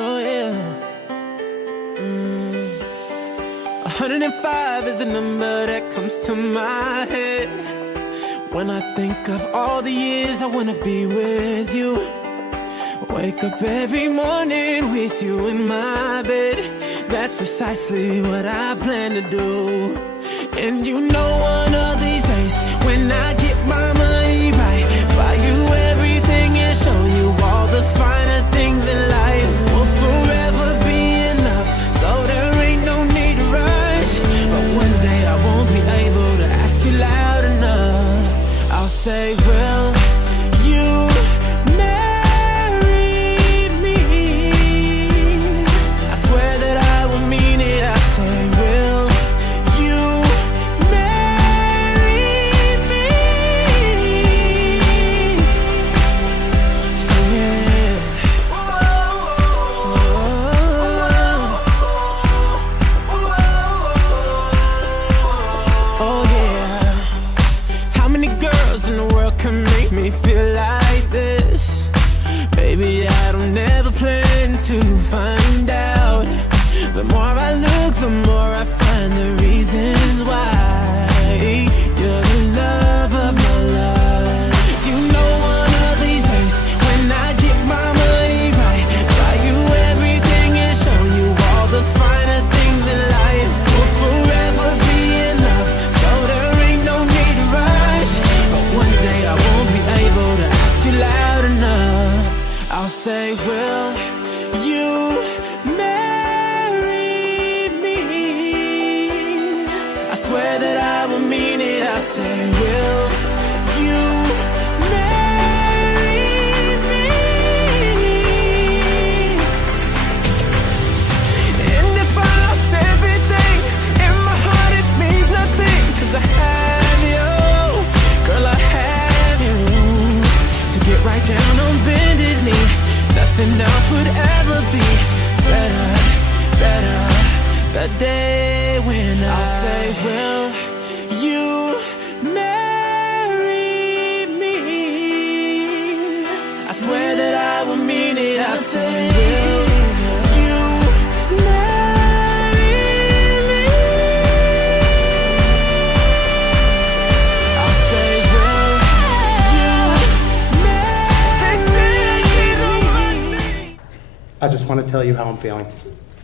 Oh yeah. 105 is the number that comes to my head when I think of all the years I wanna be with you. Wake up every morning with you in my bed. That's precisely what I plan to do. And you know one of these days when I get my money right, buy you everything and show you all the finer things in life. Will forever be enough, so there ain't no need to rush. But one day I won't be able to ask you loud enough. I'll say, will you marry me? I swear that I will mean it. I say, will you marry me? So yeah. Oh yeah. How many girls in the world can make me feel like this? Baby, I don't ever plan to find out. The more I look, the more I find the reasons why you're the love of my life. You know one of these days when I get my money right, buy you everything and show you all the finer things in life. Will forever be enough, so there ain't no need to rush. But one day I won't be able to ask you loud enough. I'll say, will you marry me? I swear that I will mean it. I say, will you marry me? And if I lost everything, in my heart it means nothing, 'cause I have you, girl, I have you. To get right down on bended knee, nothing else would ever be better, better. The day when I'll say, will you marry me? I swear that I will mean it. I say, will you marry me? I'll say, will you marry me? I just want to tell you how I'm feeling.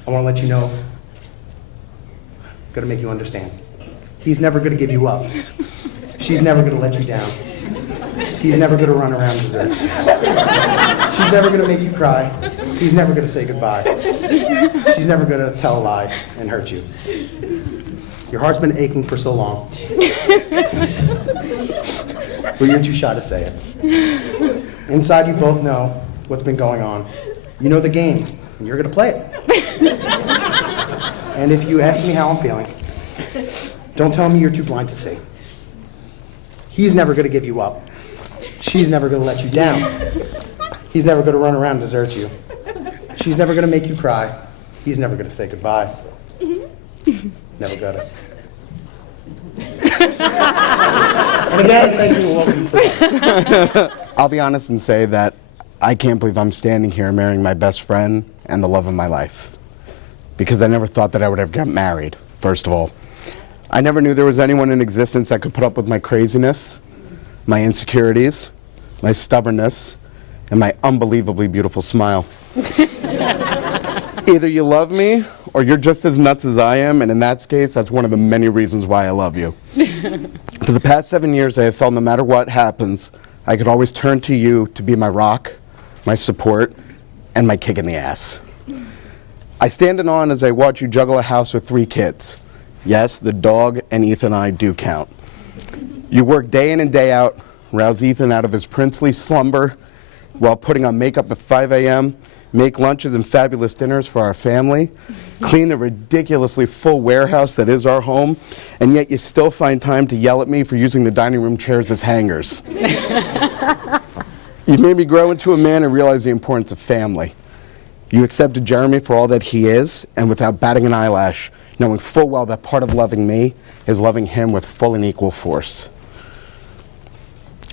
I want to let you know, going to make you understand. He's never going to give you up. She's never going to let you down. He's never going to run around desert you. She's never going to make you cry. He's never going to say goodbye. She's never going to tell a lie and hurt you. Your heart's been aching for so long, but you're too shy to say it. Inside, you both know what's been going on. You know the game, and you're going to play it. And if you ask me how I'm feeling, don't tell me you're too blind to see. He's never going to give you up. She's never going to let you down. He's never going to run around and desert you. She's never going to make you cry. He's never going to say goodbye. Never going to. And again, thank you all for that. I'll be honest and say that I can't believe I'm standing here marrying my best friend and the love of my life. Because I never thought that I would ever get married, first of all. I never knew there was anyone in existence that could put up with my craziness, my insecurities, my stubbornness, and my unbelievably beautiful smile. Either you love me, or you're just as nuts as I am, and in that case, that's one of the many reasons why I love you. For the past 7 years, I have felt no matter what happens, I could always turn to you to be my rock, my support, and my kick in the ass. I stand in awe as I watch you juggle a house with 3 kids. Yes, the dog and Ethan and I do count. You work day in and day out, rouse Ethan out of his princely slumber while putting on makeup at 5 a.m., make lunches and fabulous dinners for our family, clean the ridiculously full warehouse that is our home, and yet you still find time to yell at me for using the dining room chairs as hangers. You made me grow into a man and realize the importance of family. You accepted Jeremy for all that he is, and without batting an eyelash, knowing full well that part of loving me is loving him with full and equal force.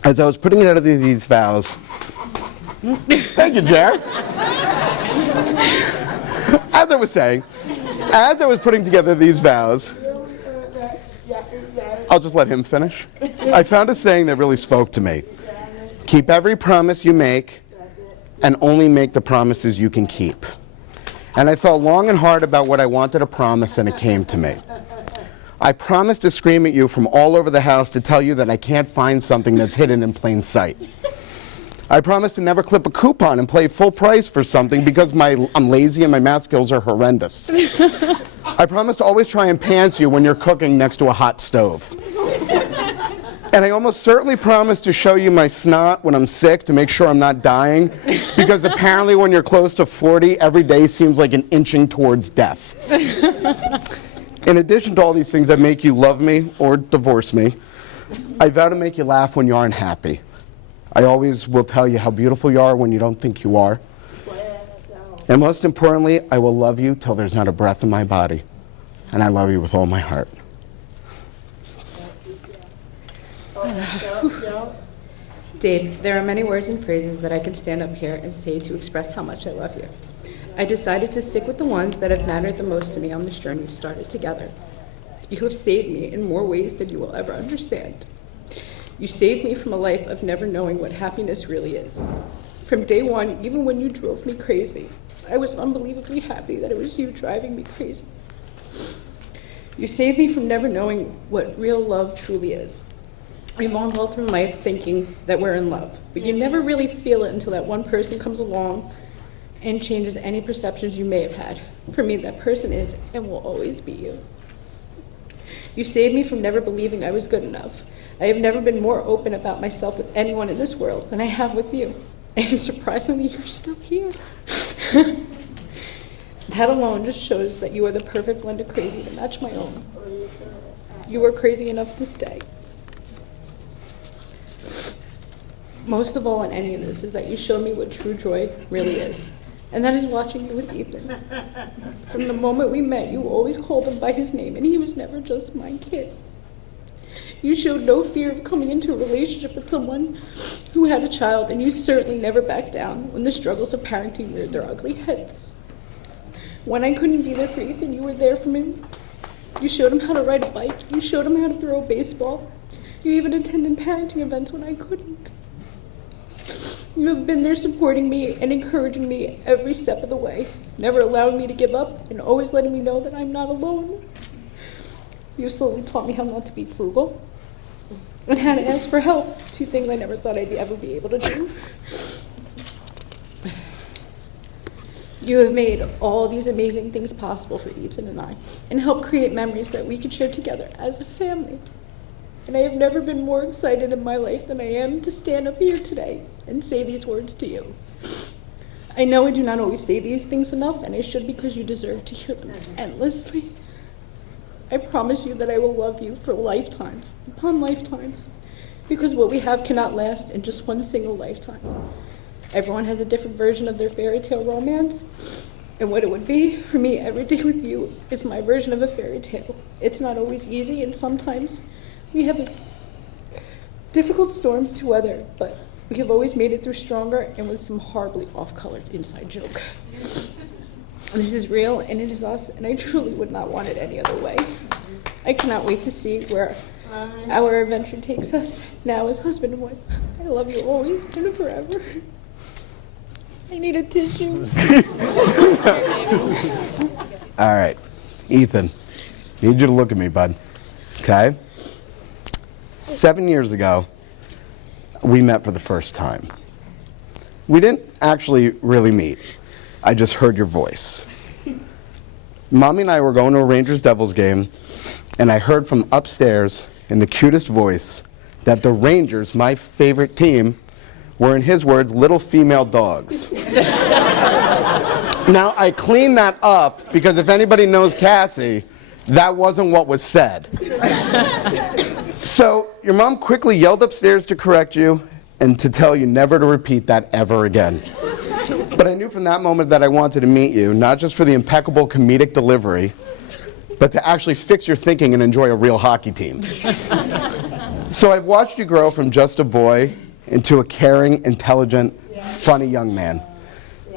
As I was putting together these vows, thank you, Jared. As I was saying, as I was putting together these vows, I'll just let him finish. I found a saying that really spoke to me. Keep every promise you make, and only make the promises you can keep. And I thought long and hard about what I wanted to promise, and it came to me. I promised to scream at you from all over the house to tell you that I can't find something that's hidden in plain sight. I promised to never clip a coupon and pay full price for something because I'm lazy and my math skills are horrendous. I promised to always try and pants you when you're cooking next to a hot stove. And I almost certainly promised to show you my snot when I'm sick to make sure I'm not dying, because apparently when you're close to 40, every day seems like an inching towards death. In addition to all these things that make you love me or divorce me, I vow to make you laugh when you aren't happy. I always will tell you how beautiful you are when you don't think you are. And most importantly, I will love you till there's not a breath in my body. And I love you with all my heart. Dave, there are many words and phrases that I can stand up here and say to express how much I love you. I decided to stick with the ones that have mattered the most to me on this journey we've started together. You have saved me in more ways than you will ever understand. You saved me from a life of never knowing what happiness really is. From day one, even when you drove me crazy, I was unbelievably happy that it was you driving me crazy. You saved me from never knowing what real love truly is. We've all gone through life thinking that we're in love, but you never really feel it until that one person comes along and changes any perceptions you may have had. For me, that person is and will always be you. You saved me from never believing I was good enough. I have never been more open about myself with anyone in this world than I have with you. And surprisingly, you're still here. That alone just shows that you are the perfect blend of crazy to match my own. You are crazy enough to stay. Most of all in any of this is that you showed me what true joy really is. And that is watching you with Ethan. From the moment we met, you always called him by his name, and he was never just my kid. You showed no fear of coming into a relationship with someone who had a child, and you certainly never backed down when the struggles of parenting reared their ugly heads. When I couldn't be there for Ethan, you were there for me. You showed him how to ride a bike. You showed him how to throw a baseball. You even attended parenting events when I couldn't. You have been there supporting me and encouraging me every step of the way, never allowing me to give up and always letting me know that I'm not alone. You slowly taught me how not to be frugal and how to ask for help, two things I never thought I'd ever be able to do. You have made all these amazing things possible for Ethan and I and helped create memories that we could share together as a family. And I have never been more excited in my life than I am to stand up here today and say these words to you. I know I do not always say these things enough, and I should because you deserve to hear them endlessly. I promise you that I will love you for lifetimes upon lifetimes, because what we have cannot last in just one single lifetime. Everyone has a different version of their fairy tale romance, and what it would be for me every day with you is my version of a fairy tale. It's not always easy, and sometimes we have difficult storms to weather, but we have always made it through stronger and with some horribly off-colored inside joke. This is real, and it is us, and I truly would not want it any other way. I cannot wait to see where our adventure takes us now as husband and wife. I love you always and forever. I need a tissue. All right, Ethan, need you to look at me, bud, okay? 7 years ago, we met for the first time. We didn't actually really meet. I just heard your voice. Mommy and I were going to a Rangers-Devils game, and I heard from upstairs in the cutest voice that the Rangers, my favorite team, were, in his words, little female dogs. Now, I cleaned that up because if anybody knows Cassie, that wasn't what was said. So your mom quickly yelled upstairs to correct you and to tell you never to repeat that ever again. But I knew from that moment that I wanted to meet you, not just for the impeccable comedic delivery, but to actually fix your thinking and enjoy a real hockey team. So I've watched you grow from just a boy into a caring, intelligent, funny young man.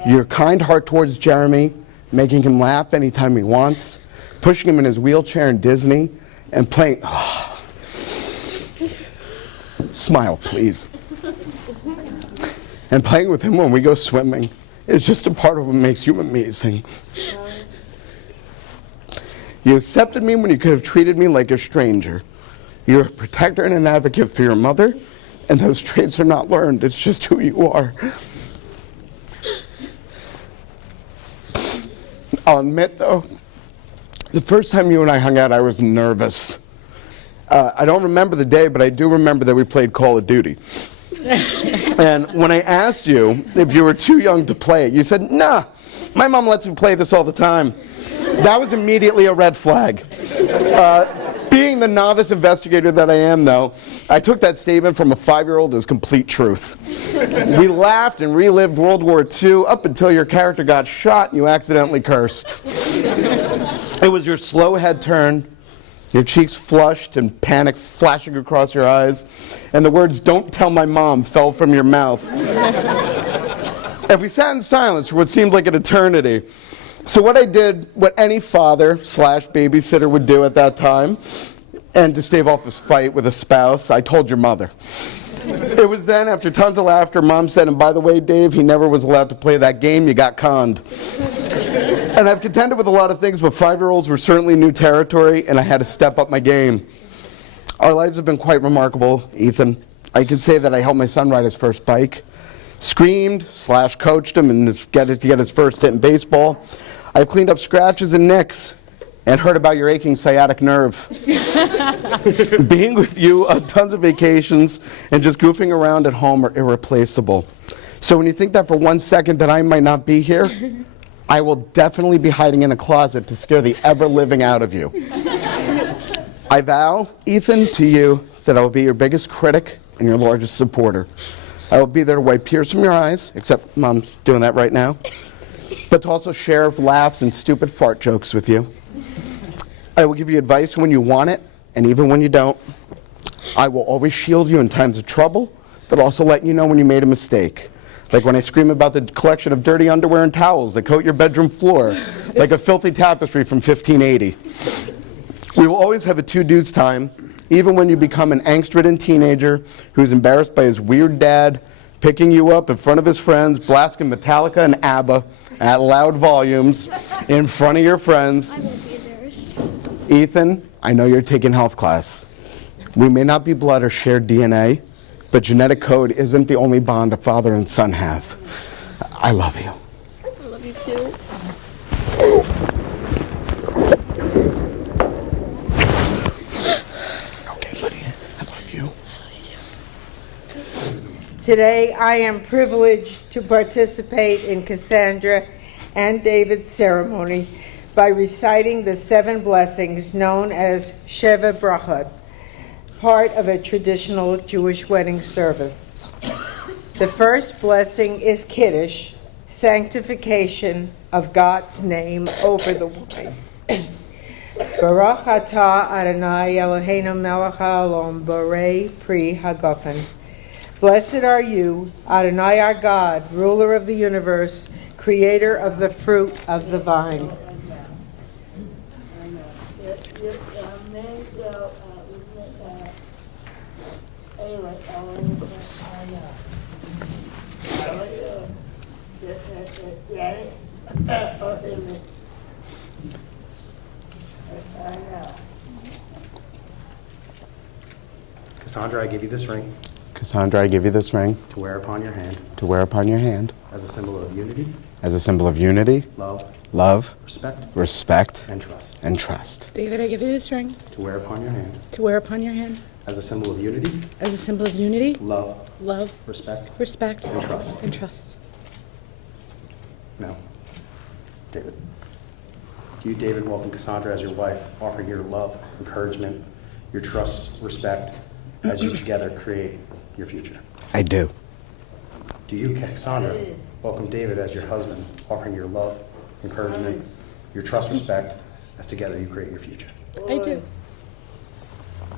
Your kind heart towards Jeremy, making him laugh anytime he wants, pushing him in his wheelchair in Disney, and playing... Oh. Smile, please. And playing with him when we go swimming is just a part of what makes you amazing. You accepted me when you could have treated me like a stranger. You're a protector and an advocate for your mother, and those traits are not learned. It's just who you are. I'll admit, though, the first time you and I hung out, I was nervous. I don't remember the day, but I do remember that we played Call of Duty. And when I asked you if you were too young to play it, you said, nah, my mom lets me play this all the time. That was immediately a red flag. Being the novice investigator that I am, though, I took that statement from a 5-year-old as complete truth. We laughed and relived World War II up until your character got shot and you accidentally cursed. It was your slow head turn, your cheeks flushed and panic flashing across your eyes, and the words, "Don't tell my mom," fell from your mouth. And we sat in silence for what seemed like an eternity. So what I did, what any father/babysitter would do at that time, and to stave off his fight with a spouse, I told your mother. It was then, after tons of laughter, Mom said, "And by the way, Dave, he never was allowed to play that game. You got conned." And I've contended with a lot of things, but 5-year-olds were certainly new territory, and I had to step up my game. Our lives have been quite remarkable, Ethan. I can say that I helped my son ride his first bike, screamed/coached him and to get his first hit in baseball. I've cleaned up scratches and nicks and heard about your aching sciatic nerve. Being with you on tons of vacations and just goofing around at home are irreplaceable. So when you think that for 1 second that I might not be here, I will definitely be hiding in a closet to scare the ever-living out of you. I vow, Ethan, to you that I will be your biggest critic and your largest supporter. I will be there to wipe tears from your eyes, except Mom's doing that right now, but to also share laughs and stupid fart jokes with you. I will give you advice when you want it, and even when you don't. I will always shield you in times of trouble, but also let you know when you made a mistake. Like when I scream about the collection of dirty underwear and towels that coat your bedroom floor, like a filthy tapestry from 1580. We will always have a two dudes time, even when you become an angst-ridden teenager who's embarrassed by his weird dad picking you up in front of his friends, blasting Metallica and ABBA at loud volumes in front of your friends. I won't be embarrassed. Ethan, I know you're taking health class. We may not be blood or shared DNA, but genetic code isn't the only bond a father and son have. I love you. I love you too. Okay, buddy. I love you. Today, I am privileged to participate in Cassandra and David's ceremony by reciting the 7 blessings known as Sheva Brachot, part of a traditional Jewish wedding service. The first blessing is Kiddush, sanctification of God's name over the woman. Baruch atah Adonai Eloheinu melech haolam borei pri hagofen. Blessed are you, Adonai our God, ruler of the universe, creator of the fruit of the vine. Cassandra, I give you this ring Cassandra, I give you this ring to wear upon your hand to wear upon your hand as a symbol of unity, as a symbol of unity, love, respect, and trust. and trust. David, I give you this ring To wear upon your hand to wear upon your hand as a symbol of unity, as a symbol of unity, love, respect, and trust. and trust. Now, David. You, David, welcome Cassandra as your wife, offering your love, encouragement, your trust, respect, as you together create your future. I do. Do you, Cassandra, welcome David as your husband, offering your love, encouragement, your trust, respect, as together you create your future. I do.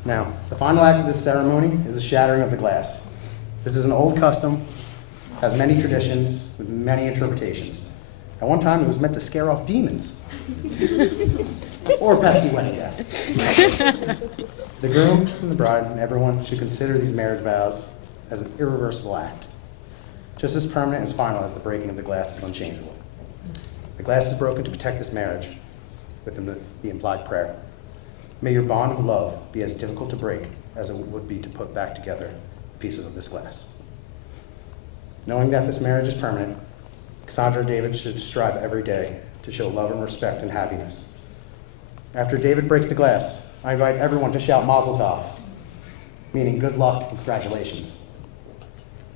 Now, the final act of this ceremony is the shattering of the glass. This is an old custom, has many traditions, with many interpretations. At one time, it was meant to scare off demons. Or pesky wedding guests. The groom and the bride and everyone should consider these marriage vows as an irreversible act, just as permanent and final as the breaking of the glass is unchangeable. The glass is broken to protect this marriage with the implied prayer. May your bond of love be as difficult to break as it would be to put back together pieces of this glass. Knowing that this marriage is permanent, Cassandra and David should strive every day to show love and respect and happiness. After David breaks the glass, I invite everyone to shout Mazel Tov, meaning good luck and congratulations.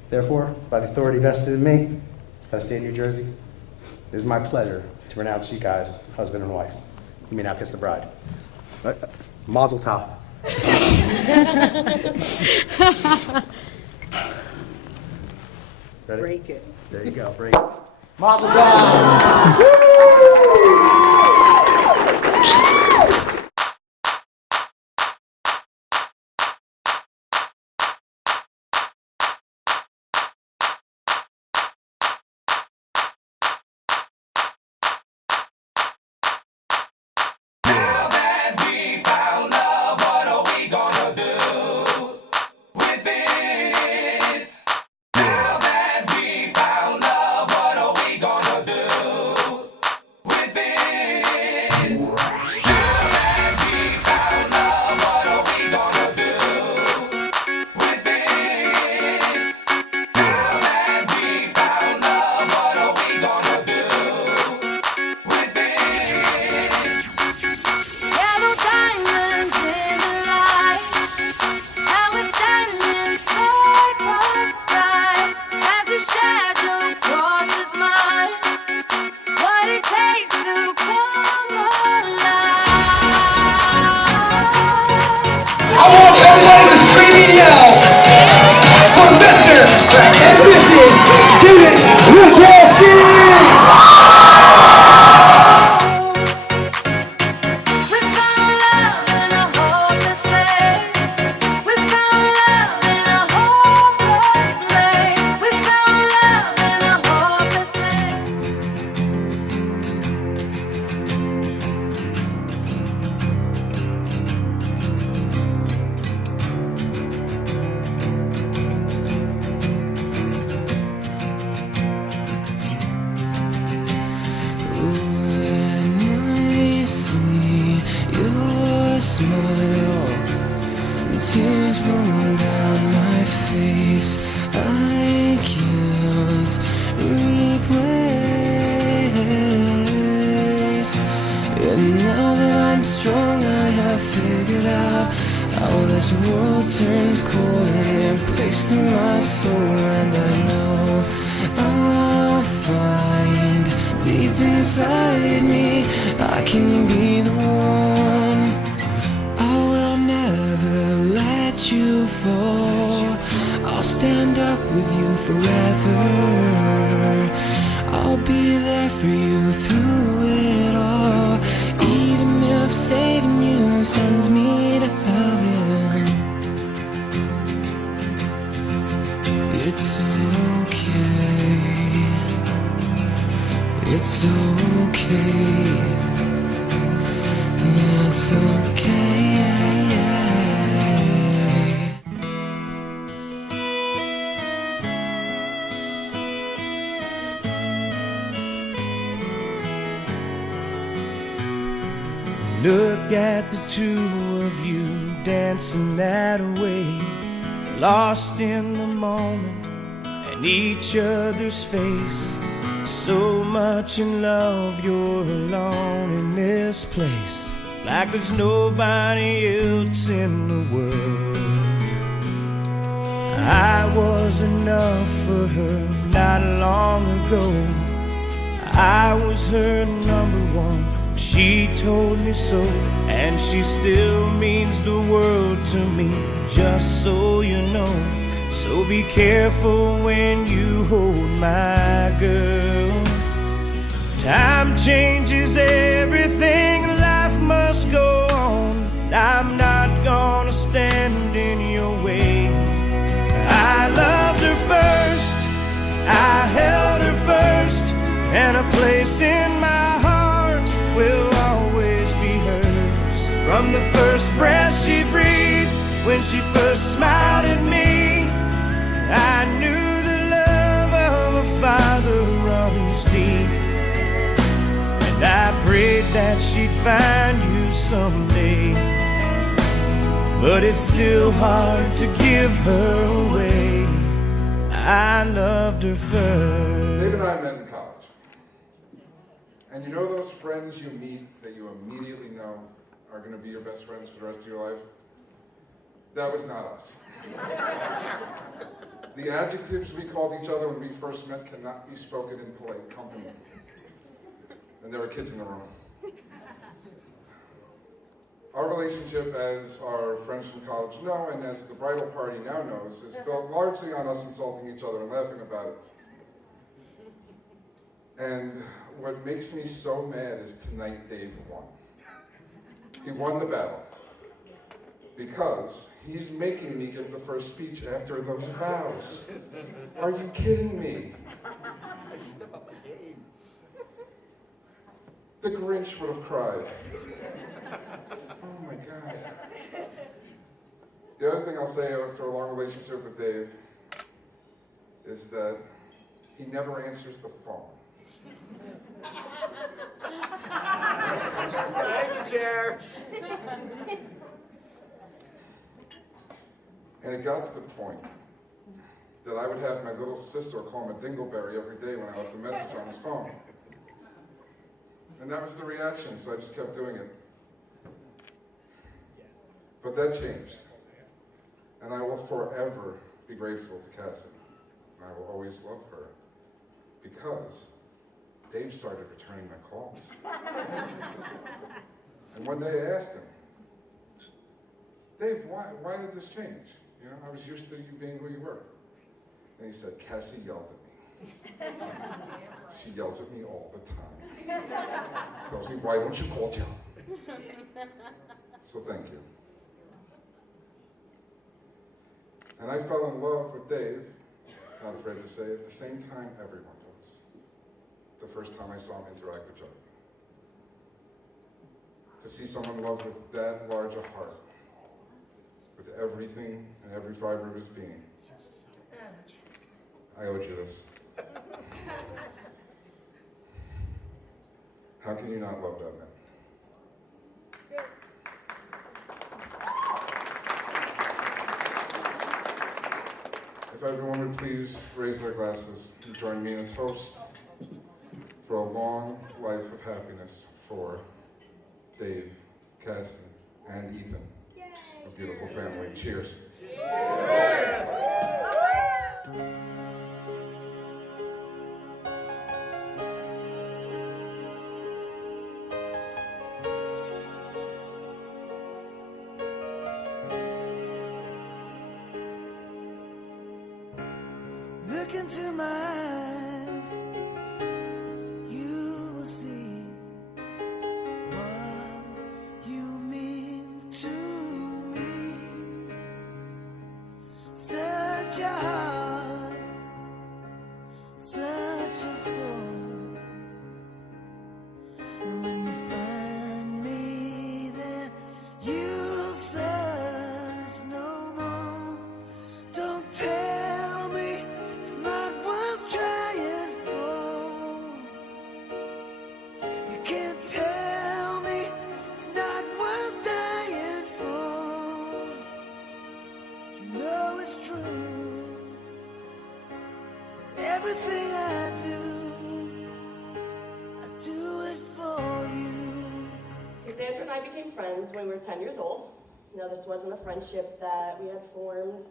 Therefore, by the authority vested in me, by the state of New Jersey, it is my pleasure to pronounce you guys husband and wife. You may now kiss the bride. Mazel Tov. Ready? Break it. There you go, break it. Mazel Tov! Tears roll down my face. I can't replace. And now that I'm strong, I have figured out how this world turns cold and breaks through my soul. And I know I'll find deep inside me I can be the one. I will never let you fall. I'll stand up with you forever. I'll be there for you through it all, even if saving you sends me to heaven. It's okay. It's okay. It's okay. Look at the two of you dancing that way, lost in the moment and each other's face. So much in love, you're alone in this place, like there's nobody else in the world. I was enough for her not long ago. I was her number one. She told me so, and she still means the world to me, just so you know. So be careful when you hold my girl. Time changes everything, life must go on. I'm not gonna stop stand in your way. I loved her first, I held her first, and a place in my heart will always be hers. From the first breath she breathed, when she first smiled at me, I knew the love of a father runs deep. And I prayed that she'd find you someday, but it's still hard to give her away. I loved her first. Dave and I met in college. And you know those friends you meet that you immediately know are going to be your best friends for the rest of your life? That was not us. The adjectives we called each other when we first met cannot be spoken in polite company. And there were kids in the room. Our relationship, as our friends from college know, and as the bridal party now knows, is built largely on us insulting each other and laughing about it. And what makes me so mad is tonight Dave won. He won the battle. Because he's making me give the first speech after those vows. Are you kidding me? The Grinch would have cried. Oh my God. The other thing I'll say after a long relationship with Dave is that he never answers the phone. Thank you, Chair. And it got to the point that I would have my little sister call him a dingleberry every day when I left a message on his phone. And that was the reaction, so I just kept doing it. But that changed. And I will forever be grateful to Cassie. And I will always love her. Because Dave started returning my calls. And one day I asked him, Dave, why did this change? You know, I was used to you being who you were. And he said, Cassie yelled at me. She yells at me all the time. Tells me, why don't you call John? So thank you. And I fell in love with Dave, not afraid to say it, at the same time everyone does. The first time I saw him interact with Johnny. To see someone loved with that large a heart, with everything and every fiber of his being. I owed you this. How can you not love that man? If everyone would please raise their glasses and join me in a toast for a long life of happiness for Dave, Cassie, and Ethan. A beautiful family. Cheers. Cheers. Look into my eyes, you will see what you mean to me. Such a heart, such a soul. And when you find me there, you'll search no more. Don't tell me it's not worth trying for. You can't tell me it's not worth dying for. You know it's true. Everything I do it for you. Cassandra and I became friends when we were 10 years old. Now, this wasn't a friendship that we had formed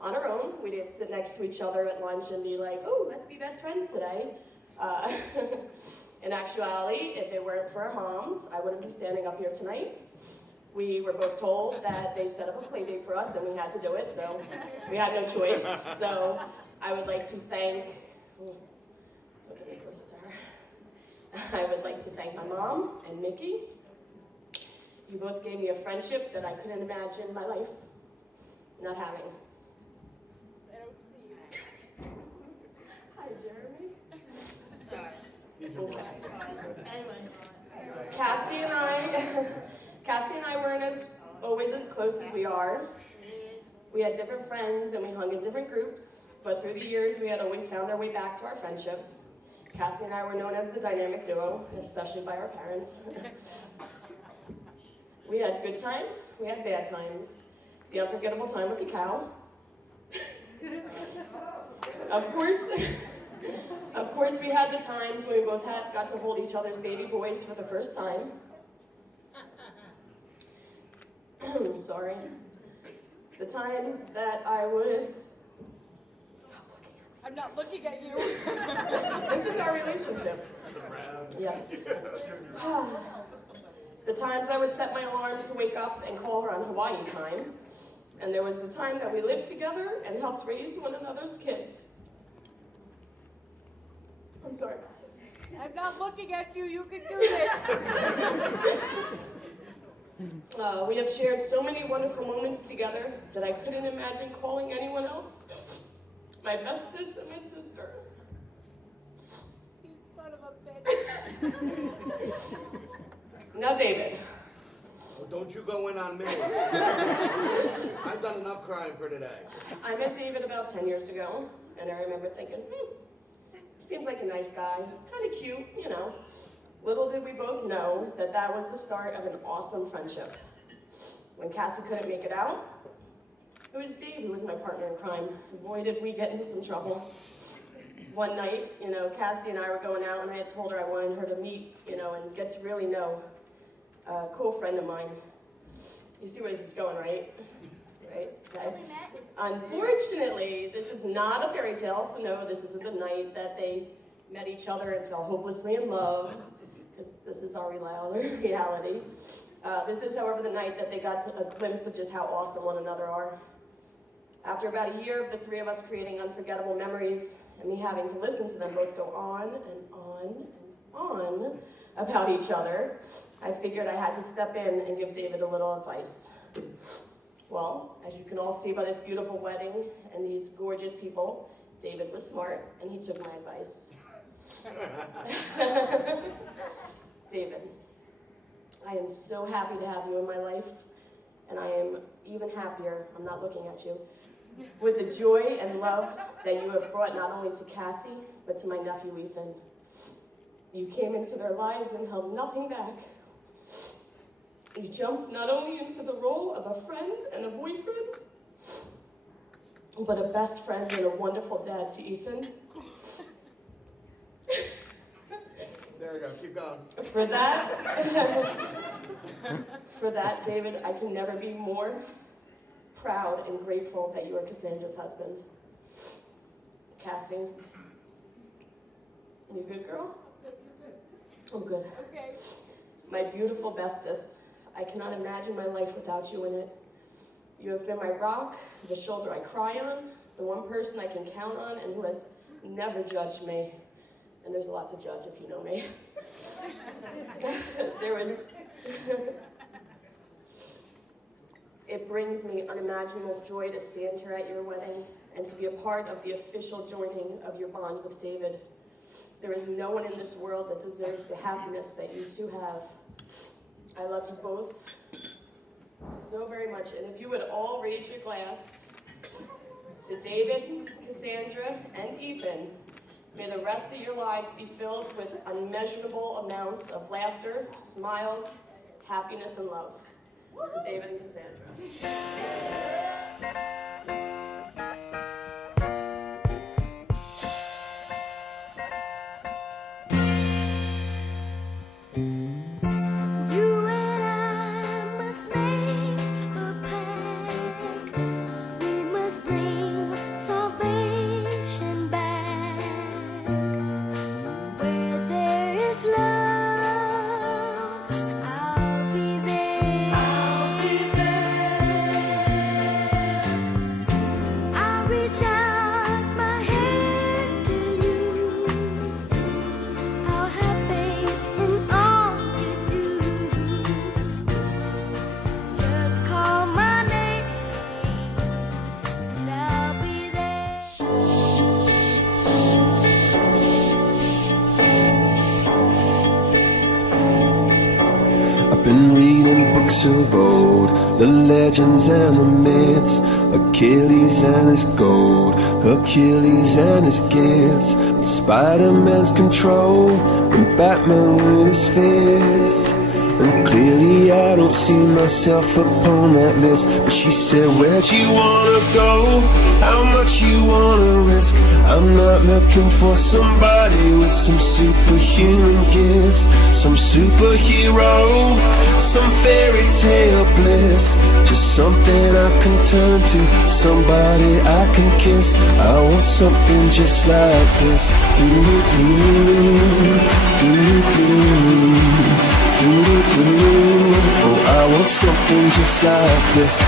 on our own. We didn't sit next to each other at lunch and be like, oh, let's be best friends today. In actuality, if it weren't for our moms, I wouldn't be standing up here tonight. We were both told that they set up a play date for us and we had to do it, so we had no choice. So I would like to thank, look at me closer to her. I would like to thank my mom and Nikki. You both gave me a friendship that I couldn't imagine my life not having. I don't see you. Hi, Jeremy. Okay. Anyway, Cassie and I weren't always as close as we are. We had different friends and we hung in different groups, but through the years we had always found our way back to our friendship. Cassie and I were known as the dynamic duo, especially by our parents. We had good times, we had bad times. The unforgettable time with the cow. Of course, we had the times when we both got to hold each other's baby boys for the first time. Sorry. The times that I would... Stop looking at me. I'm not looking at you. This is our relationship. Yes. The times I would set my alarm to wake up and call her on Hawaii time. And there was the time that we lived together and helped raise one another's kids. I'm sorry. I'm not looking at you. You can do this. We have shared so many wonderful moments together that I couldn't imagine calling anyone else my bestest and my sister. You son of a bitch. Now, David. Oh, don't you go in on me. I've done enough crying for today. I met David about 10 years ago, and I remember thinking, seems like a nice guy, kind of cute, you know. Little did we both know that that was the start of an awesome friendship. When Cassie couldn't make it out, it was Dave who was my partner in crime. Boy, did we get into some trouble. One night, you know, Cassie and I were going out, and I had told her I wanted her to meet, you know, and get to really know a cool friend of mine. You see where this is going, right? Right? Okay. Unfortunately, this is not a fairy tale, so no, this isn't the night that they met each other and fell hopelessly in love, because this is our reality. This is, however, the night that they got a glimpse of just how awesome one another are. After about a year of the three of us creating unforgettable memories, and me having to listen to them both go on and on and on about each other, I figured I had to step in and give David a little advice. Well, as you can all see by this beautiful wedding and these gorgeous people, David was smart, and he took my advice. David, I am so happy to have you in my life, and I am even happier, I'm not looking at you, with the joy and love that you have brought not only to Cassie, but to my nephew Ethan. You came into their lives and held nothing back. You jumped not only into the role of a friend and a boyfriend, but a best friend and a wonderful dad to Ethan. There we go, keep going. For that, David, I can never be more proud and grateful that you are Cassandra's husband. Cassie, you good, girl? I'm good. Okay. My beautiful bestest, I cannot imagine my life without you in it. You have been my rock, the shoulder I cry on, the one person I can count on, and who has never judged me. And there's a lot to judge if you know me. It brings me unimaginable joy to stand here at your wedding and to be a part of the official joining of your bond with David. There is no one in this world that deserves the happiness that you two have. I love you both so very much. And if you would all raise your glass to David, Cassandra, and Ethan, may the rest of your lives be filled with unmeasurable amounts of laughter, smiles, happiness, and love. To David and Cassandra. stories of old, the legends and the myths, Achilles and his gold, Hercules and his gifts, and Spider-Man's control, and Batman with his fists. And clearly I don't see myself upon that list. But she said, where'd you wanna go? How much you wanna risk? I'm not looking for somebody with some superhuman gifts, some superhero, some fairy tale bliss. Just something I can turn to, somebody I can kiss. I want something just like this. Do-do-do, do-do-do. Oh, I want something just like this.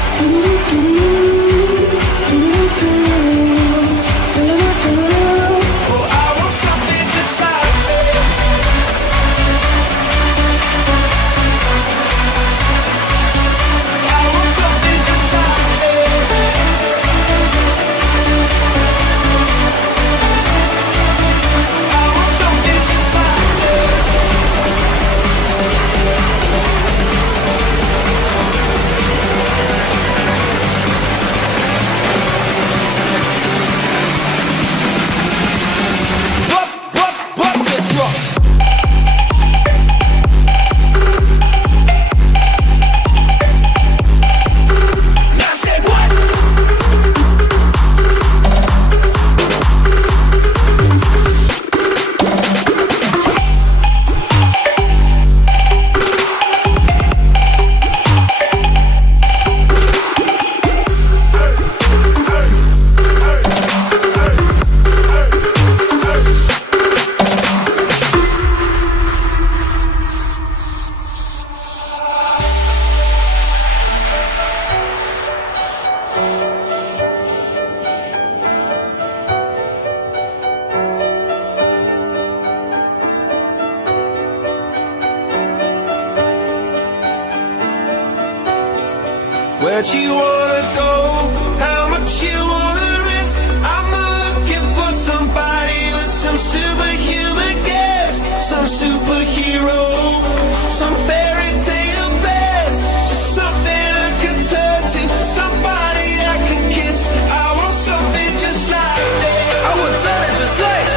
Oh, I want something just like this. I want something just like this. I want something just like this. Where'd you wanna go? How much you wanna risk? I'm not looking for somebody with some superhuman gifts, some superhero, some fairy tale bliss. Just something I can turn to, somebody I can kiss. I want something just like this. I want something just like